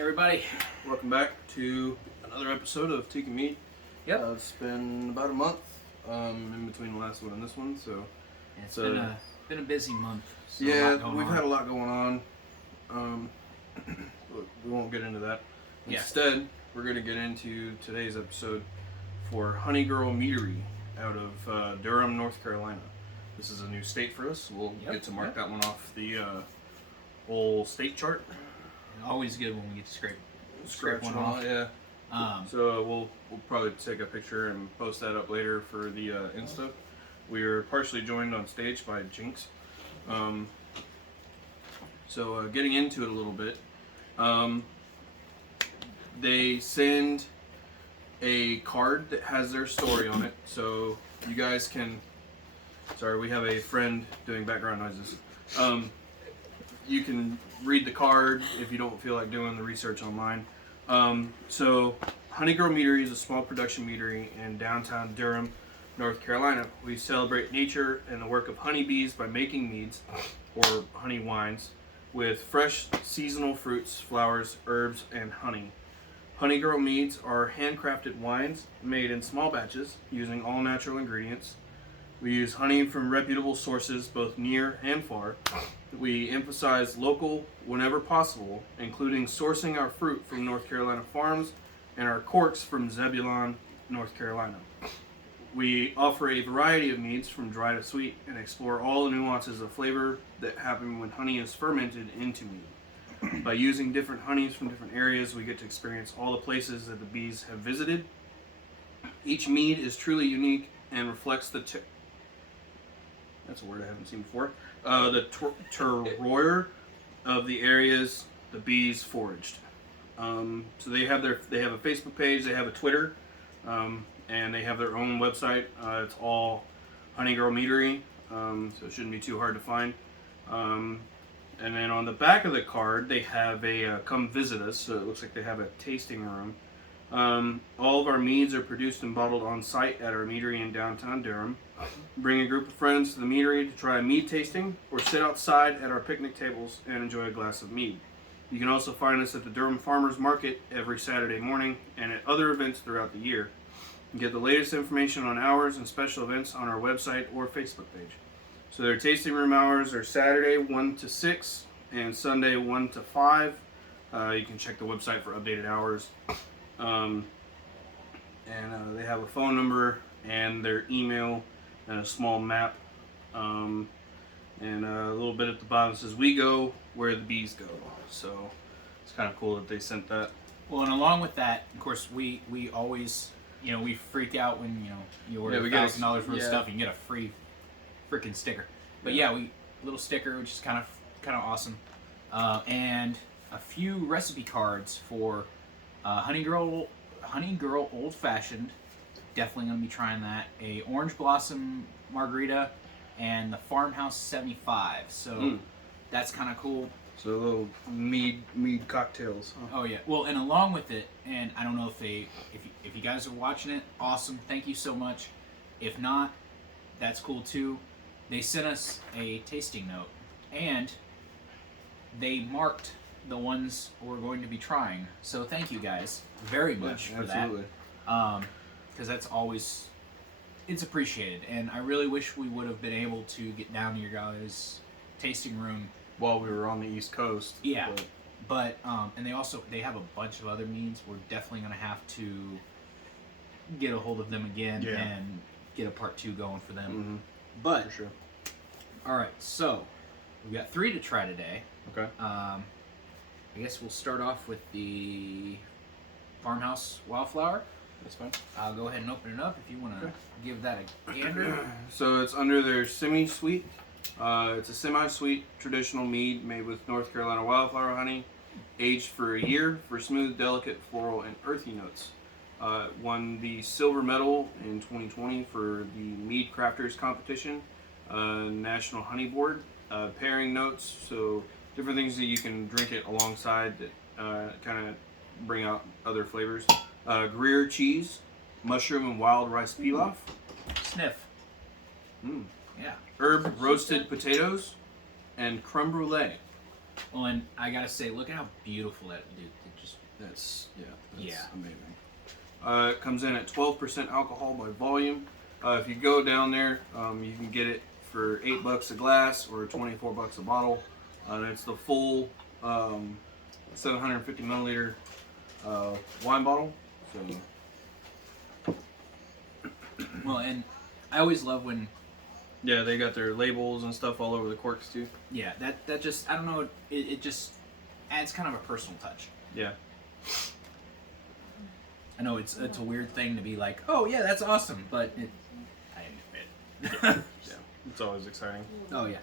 Everybody, welcome back to another episode of Tiki Meat. Yep. It's been about a month in between the last one and this one, so it's been a busy month. So we've had a lot going on. We won't get into that. Instead, we're going to get into today's episode for HoneyGirl Meadery out of Durham, North Carolina. This is a new state for us. We'll get to mark that one off the whole state chart. Always good when we get to scrape one off. So we'll probably take a picture and post that up later for the Insta. We are partially joined on stage by Jinx. So getting into it a little bit, they send a card that has their story on it, so you guys can. Sorry, we have a friend doing background noises. You can read the card if you don't feel like doing the research online. So HoneyGirl Meadery is a small production meadery in downtown Durham, North Carolina. We celebrate nature and the work of honeybees by making meads, or honey wines, with fresh seasonal fruits, flowers, herbs, and honey. HoneyGirl meads are handcrafted wines made in small batches using all natural ingredients. We use honey from reputable sources both near and far. We emphasize local whenever possible, including sourcing our fruit from North Carolina farms and our corks from Zebulon, North Carolina. We offer a variety of meads from dry to sweet and explore all the nuances of flavor that happen when honey is fermented into mead. By using different honeys from different areas, we get to experience all the places that the bees have visited. Each mead is truly unique and reflects that's a word I haven't seen before. The terroir of the areas the bees foraged. So they have a Facebook page, they have a Twitter, and they have their own website. It's all HoneyGirl Meadery, so it shouldn't be too hard to find. And then on the back of the card, they have a come visit us. So it looks like they have a tasting room. All of our meads are produced and bottled on site at our meadery in downtown Durham. Bring a group of friends to the meadery to try a mead tasting, or sit outside at our picnic tables and enjoy a glass of mead. You can also find us at the Durham Farmers Market every Saturday morning and at other events throughout the year. You can get the latest information on hours and special events on our website or Facebook page. So their tasting room hours are Saturday 1 to 6 and Sunday 1 to 5. You can check the website for updated hours. They have a phone number and their email and a small map, and a little bit at the bottom says "We go where the bees go." So it's kind of cool that they sent that. Well, and along with that, of course, we always, we freak out when you order $1,000 worth of stuff, you can get a free freaking sticker. But little sticker, which is kind of awesome, and a few recipe cards for HoneyGirl Old Fashioned. Definitely going to be trying that. A Orange Blossom Margarita and the Farmhouse 75. So that's kind of cool. So little mead cocktails. Huh? Oh yeah. Well, and along with it, and I don't know if you guys are watching it, awesome. Thank you so much. If not, that's cool too. They sent us a tasting note, and they marked the ones we're going to be trying. So thank you guys very much for absolutely. That. Because that's always, it's appreciated, and I really wish we would have been able to get down to your guys' tasting room while we were on the East Coast. Yeah, but and they have a bunch of other meads. We're definitely gonna have to get a hold of them again and get a part 2 going for them. Mm-hmm. But for sure. All right, so we've got 3 to try today. Okay. I guess we'll start off with the Farmhouse Wildflower. That's fine. I'll go ahead and open it up if you want to give that a gander. So it's under their semi-sweet. It's a semi-sweet traditional mead made with North Carolina wildflower honey, aged for a year for smooth, delicate, floral, and earthy notes. Won the silver medal in 2020 for the Mead Crafters Competition, National Honey Board. Pairing notes, so different things that you can drink it alongside that kind of bring out other flavors. Gruyere cheese, mushroom and wild rice pilaf. Sniff. Mm. Yeah. Herb roasted potatoes, and creme brulee. Well, and I gotta say, look at how beautiful that dude. That's yeah. amazing. It comes in at 12% alcohol by volume. If you go down there, you can get it for $8 a glass or $24 a bottle. It's the full 750 milliliter wine bottle. So, well, and I always love when. Yeah, they got their labels and stuff all over the corks too. Yeah, that just, I don't know, it just adds kind of a personal touch. Yeah. I know it's a weird thing to be like, oh yeah, that's awesome, but I admit. Yeah, it's always exciting. Oh yeah.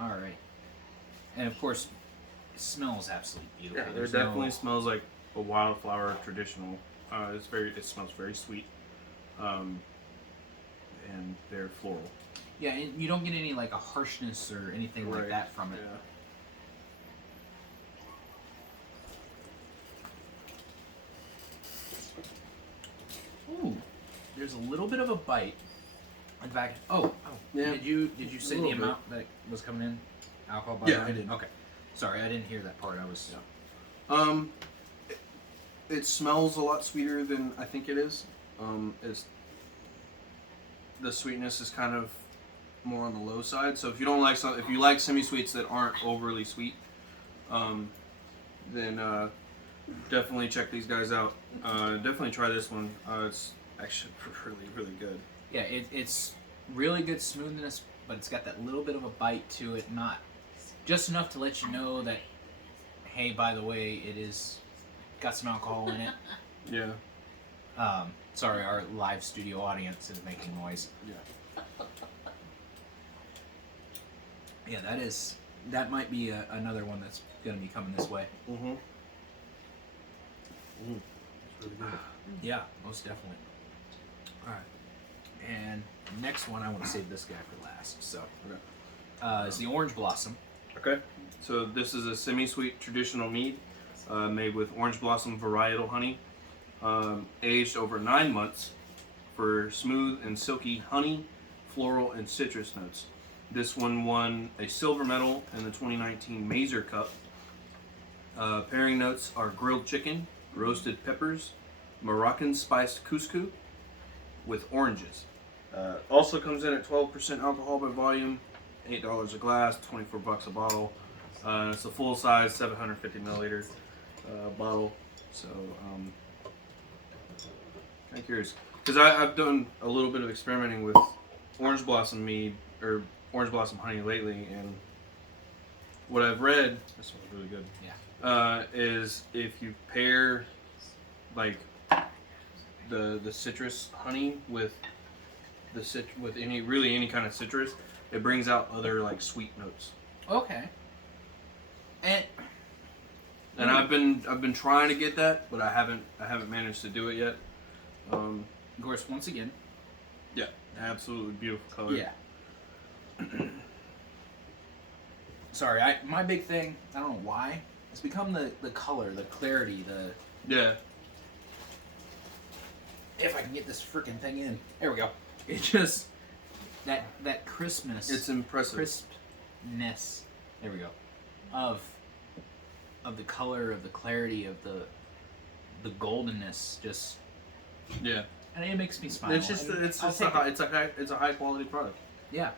All right, and of course, it smells absolutely beautiful. Yeah, it definitely smells like a wildflower traditional. It smells very sweet, and very floral. Yeah, and you don't get any like a harshness or anything like that from it. Yeah. Ooh, there's a little bit of a bite. In fact, yeah. Did you say the amount that was coming in? Alcohol by I did. Okay, sorry, I didn't hear that part. I was. Yeah. It smells a lot sweeter than I think it is. The sweetness is kind of more on the low side. So if you don't like if you like semi-sweets that aren't overly sweet, then definitely check these guys out. Definitely try this one. It's actually really, really good. Yeah, it's really good smoothness, but it's got that little bit of a bite to it. Not just enough to let you know that, hey, by the way, it is got some alcohol in it. Yeah. Sorry, our live studio audience is making noise. Yeah. Yeah, that might be another one that's going to be coming this way. Mm-hmm. It's really good. Yeah, most definitely. All right. And next one, I want to save this guy for last. So, is the Orange Blossom. Okay. So this is a semi-sweet traditional mead made with orange blossom varietal honey, aged over 9 months for smooth and silky honey, floral, and citrus notes. This one won a silver medal in the 2019 Mazer Cup. Pairing notes are grilled chicken, roasted peppers, Moroccan spiced couscous with oranges. Also comes in at 12% alcohol by volume, $8 a glass, $24 a bottle. It's a full size 750 milliliter bottle. So, kind of curious because I've done a little bit of experimenting with orange blossom mead or orange blossom honey lately, and what I've read, this one's really good. Yeah. Is if you pair like the citrus honey with any kind of citrus, it brings out other like sweet notes. Okay. And I've been trying to get that, but I haven't managed to do it yet. Of course, once again. Yeah, absolutely beautiful color. Yeah. Sorry, my big thing, I don't know why, it's become the color, the clarity, Yeah. If I can get this freaking thing in. There we go. It just that crispness. It's impressive. Crispness. There we go. Of the color, of the clarity, of the goldenness, just. Yeah. And it makes me smile. It's just it's a high quality product. Yeah.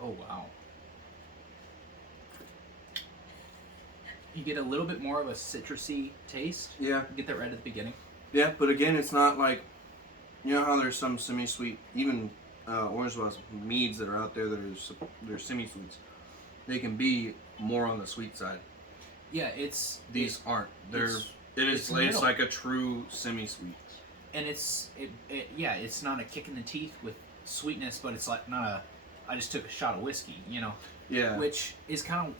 Oh wow. You get a little bit more of a citrusy taste. Yeah. You get that right at the beginning. Yeah, but again, it's not like, you know how there's some semi-sweet, even orange blossom meads that are out there that they're semi-sweets. They can be more on the sweet side. Yeah, these aren't. It's like a true semi-sweet. And it's not a kick in the teeth with sweetness, but it's like not I just took a shot of whiskey, you know. Yeah. Which is kind of,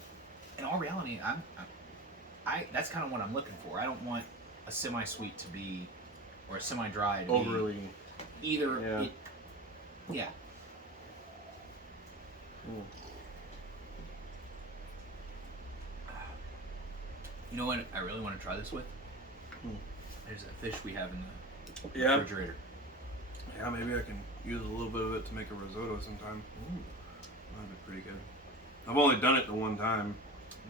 in all reality, that's kind of what I'm looking for. I don't want a semi-sweet to be, or a semi-dry to overly. Be either. Yeah. Yeah. You know what I really want to try this with? There's a fish we have in the refrigerator. Yeah, maybe I can use a little bit of it to make a risotto sometime. Ooh. That'd be pretty good. I've only done it the one time.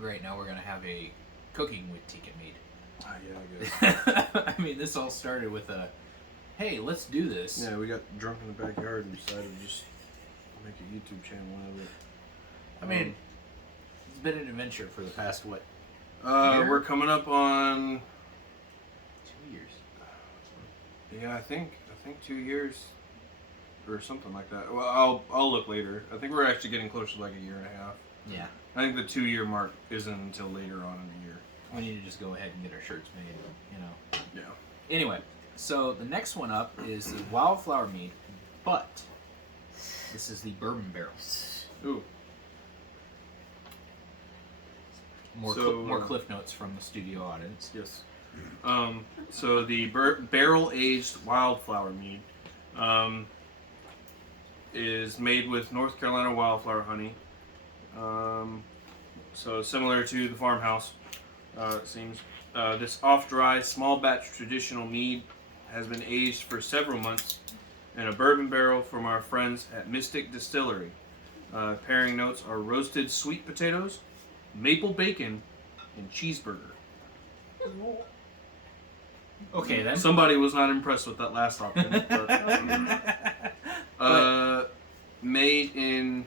Great, now we're going to have a cooking with tikka meat. Yeah, I guess. I mean, this all started with a, hey, let's do this. Yeah, we got drunk in the backyard and decided to just make a YouTube channel out of it. I mean, it's been an adventure for the past, what, year? We're coming up on 2 years. Yeah, I think 2 years or something like that. Well, I'll look later. I think we're actually getting close to like a year and a half. Yeah. I think the 2-year mark isn't until later on in the year. We need to just go ahead and get our shirts made, you know. Yeah. Anyway, so the next one up is the wildflower mead, but this is the bourbon barrel. Ooh. More cliff notes from the studio audience. Yes. So the barrel-aged wildflower mead is made with North Carolina wildflower honey. So similar to the farmhouse, it seems. This off-dry, small-batch traditional mead has been aged for several months in a bourbon barrel from our friends at Mystic Distillery. Pairing notes are roasted sweet potatoes, maple bacon, and cheeseburger. Okay, then. Somebody was not impressed with that last option. But, made in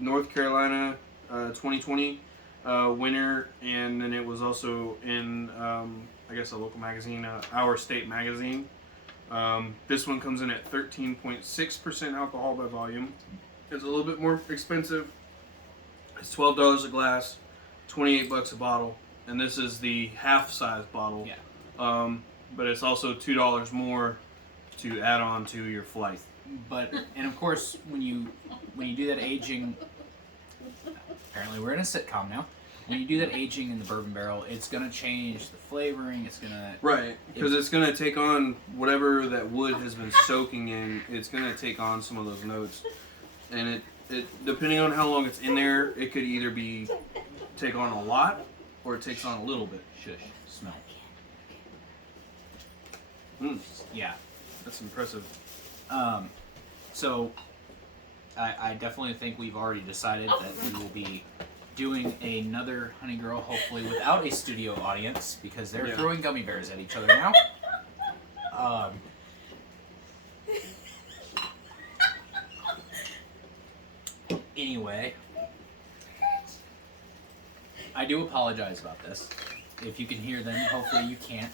North Carolina, 2020 winter, and then it was also in, I guess, a local magazine, Our State Magazine. This one comes in at 13.6% alcohol by volume. It's a little bit more expensive. It's $12 a glass, $28 a bottle, and this is the half-size bottle. Yeah. But it's also $2 more to add on to your flight. And of course, when you do that aging, apparently we're in a sitcom now. When you do that aging in the bourbon barrel, it's gonna change the flavoring. It's gonna because it's gonna take on whatever that wood has been soaking in. It's gonna take on some of those notes, and it depending on how long it's in there, it could either take on a lot or it takes on a little bit. Shush, smell. Yeah, that's impressive. So I definitely think we've already decided that we will be doing another HoneyGirl, hopefully without a studio audience, because they're throwing gummy bears at each other now. Anyway, I do apologize about this. If you can hear them, hopefully you can't.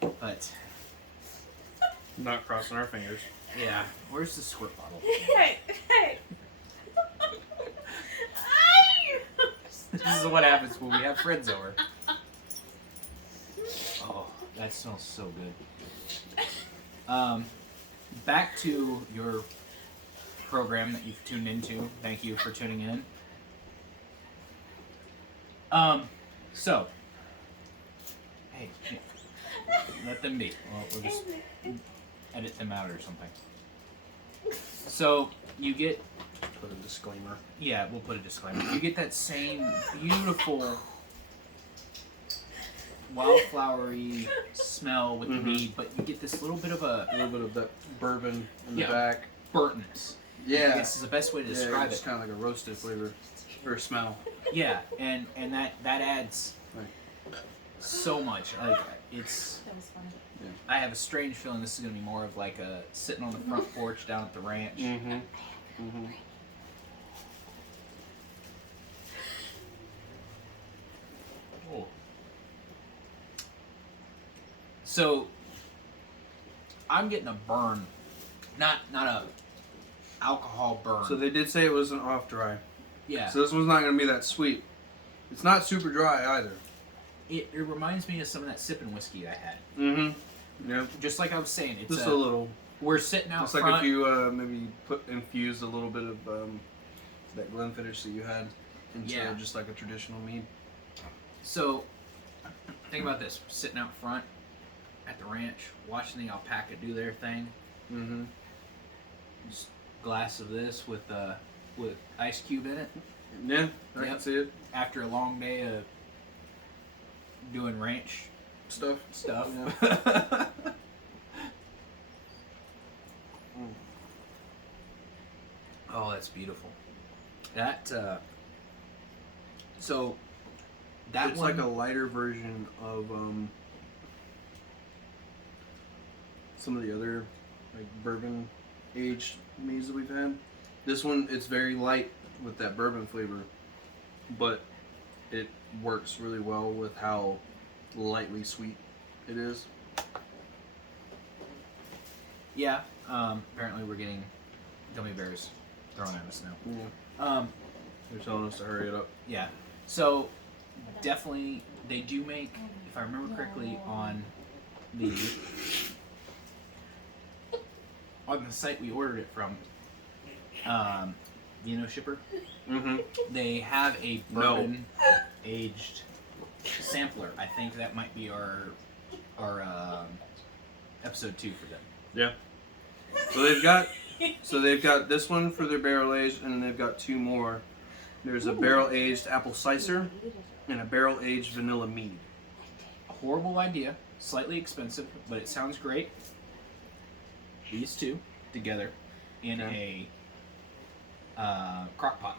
But not crossing our fingers. Yeah. Where's the squirt bottle? Hey. This is what happens when we have friends over. Oh, that smells so good. Back to your program that you've tuned into. Thank you for tuning in. So, hey, let them be. We'll just edit them out or something. So, you get... Put a disclaimer. Yeah, we'll put a disclaimer. You get that same beautiful wildflowery smell with the mead, but you get this little bit of that bourbon in the back. Burntness. Yeah. I guess is the best way to describe it's kind of like a roasted flavor or smell. Yeah, and that adds so much. Like it's. That was funny. Yeah. I have a strange feeling this is gonna be more of like a sitting on the front porch down at the ranch. Mm-hmm. Mm-hmm. Oh. So I'm getting a burn, not a alcohol burn. So they did say it was an off dry. Yeah. So this one's not going to be that sweet. It's not super dry either. It reminds me of some of that sipping whiskey I had. Mm-hmm. Yeah. Just like I was saying, it's just a little. We're sitting out just front. like if you maybe infused a little bit of that Glenfiddich that you had into just like a traditional mead. So think about this: we're sitting out front at the ranch, watching the alpaca do their thing. Mm-hmm. Just glass of this with ice cube in it. Yeah, I can see it. After a long day of doing ranch stuff. Yeah. Oh, that's beautiful. That so that it's one, like a lighter version of some of the other like bourbon aged meads that we've had. This one, it's very light with that bourbon flavor, but it works really well with how lightly sweet it is. Yeah. Apparently we're getting gummy bears thrown at us now. Yeah. They're telling us to hurry it up. Yeah. So definitely they do make, if I remember correctly, on the site we ordered it from, Shipper. Mm-hmm. They have a bourbon aged sampler. I think that might be our episode 2 for them. Yeah. So they've got this one for their barrel aged, and then they've got 2 more. There's a barrel aged apple cider and a barrel aged vanilla mead. A horrible idea, slightly expensive, but it sounds great. These 2 together in a crock pot.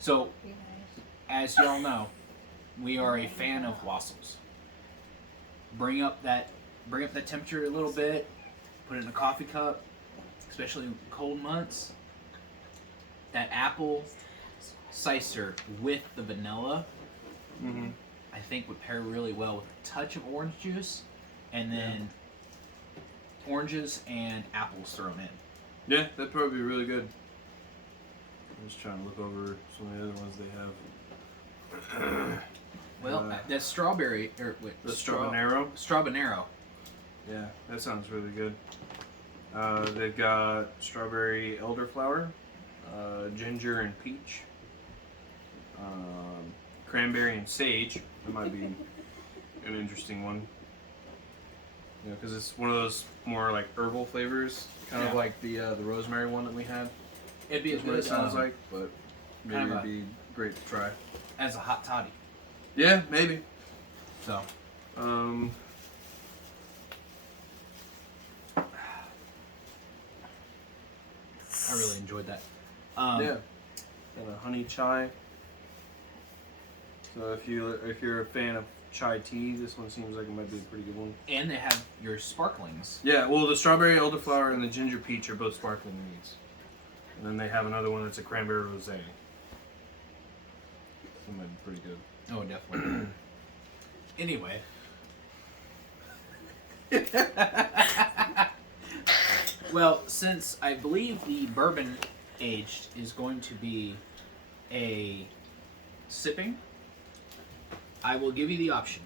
So, as y'all know, we are a fan of wassels. Bring up that temperature a little bit. Put it in a coffee cup, especially in cold months. That apple cider with the vanilla, I think would pair really well with a touch of orange juice, and then oranges and apples thrown in. Yeah, that'd probably be really good. I'm just trying to look over some of the other ones they have. Well, that's strawberry, or wait, the Strabanero. Strabanero. Yeah, that sounds really good. They've got strawberry elderflower, ginger and peach, cranberry and sage. That might be an interesting one. You know, because it's one of those more like herbal flavors, kind of like the rosemary one that we had. It'd be what it sounds like, but maybe it'd be great to try as a hot toddy. Yeah, maybe. So, I really enjoyed that. Yeah, and a honey chai. So if you're a fan of chai tea, this one seems like it might be a pretty good one. And they have your sparklings. Yeah, well, the strawberry elderflower and the ginger peach are both sparkling meads. And then they have another one that's a cranberry rosé. That might be pretty good. Oh, definitely. Anyway. Well, since I believe the bourbon aged is going to be a sipping, I will give you the option.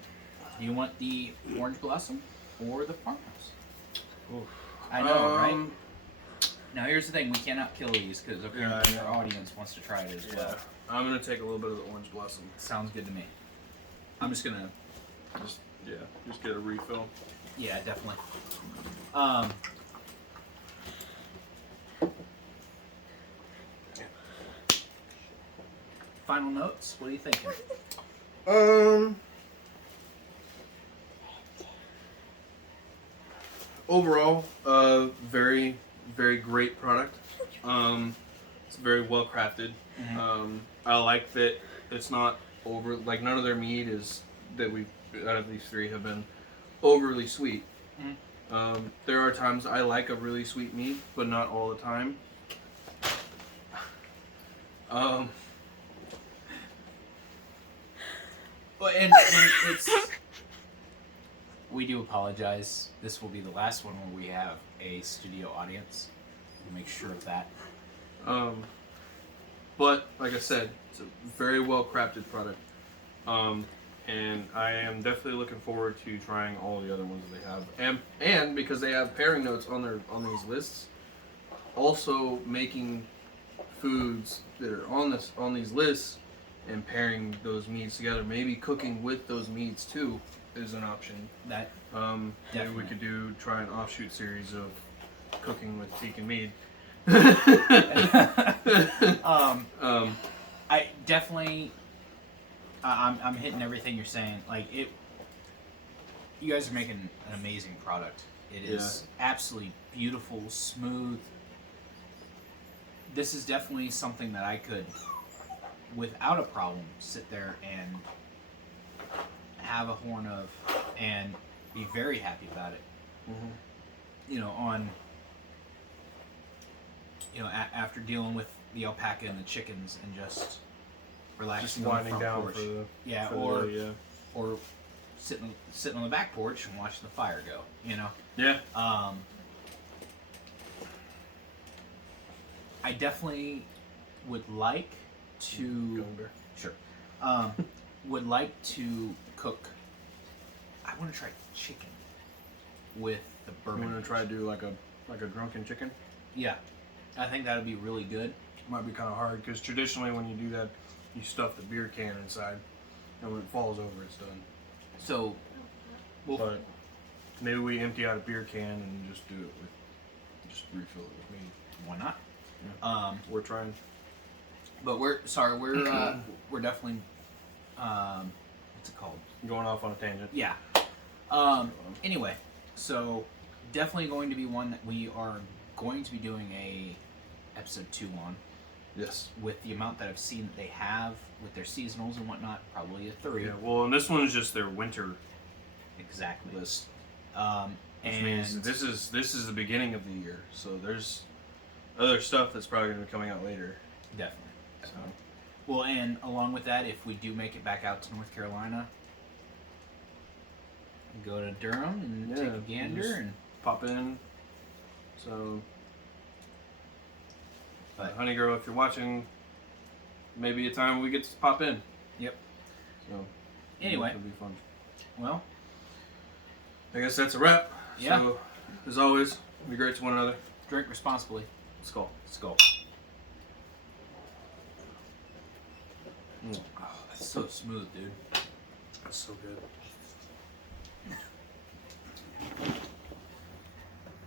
Do you want the Orange Blossom or the Farmhouse? Oof. I know, right? Now here's the thing, we cannot kill these because apparently our audience wants to try it as well. I'm going to take a little bit of the Orange Blossom. Sounds good to me. I'm just going to... Just get a refill. Yeah, definitely. Final notes, what are you thinking? Overall, very, very great product. It's very well crafted. Mm-hmm. I like that it's not over, like none of their mead is, that we out of these 3 have been overly sweet. Mm-hmm. There are times I like a really sweet mead, but not all the time. Well, and it's... We do apologize. This will be the last one where we have a studio audience. We'll make sure of that. But, like I said, it's a very well crafted product. And I am definitely looking forward to trying all the other ones that they have. And because they have pairing notes on these lists, also making foods that are on these lists and pairing those meats together, maybe cooking with those meats too is an option. That maybe we could try an offshoot series of cooking with pecan mead. I definitely I'm hitting everything you're saying. Like it, you guys are making an amazing product. It is absolutely beautiful, smooth, this is definitely something that I could, without a problem, sit there and have a horn of and be very happy about it. You know, after dealing with the alpaca and the chickens and just relaxing on the front down porch. For or sitting on the back porch and watching the fire go. You know. Yeah. I definitely would like to. Sure. Would like to cook. I want to try chicken with the bourbon. You want to try to do like a drunken chicken? Yeah, I think that would be really good. Might be kind of hard because traditionally when you do that, you stuff the beer can inside, and when it falls over, it's done. So, but maybe we empty out a beer can and just do it with, just refill it with mead. Why not? Yeah. We're trying. But we're definitely what's it called? Going off on a tangent. Yeah. Anyway, so definitely going to be one that we are going to be doing a episode 2 on. Yes. With the amount that I've seen that they have with their seasonals and whatnot, probably a 3. Yeah. Well, and this one is just their winter. Exactly. List. Which means this is the beginning of the year, so there's other stuff that's probably going to be coming out later. Definitely. So. Well, and along with that, if we do make it back out to North Carolina, go to Durham and take a gander and pop in. So, but HoneyGirl, if you're watching, maybe a time we get to pop in. Yep. So, anyway, it'll be fun. Well, I guess that's a wrap. Yeah. So, as always, be great to one another. Drink responsibly. Skull. Skull. Oh, that's so smooth, dude. That's so good.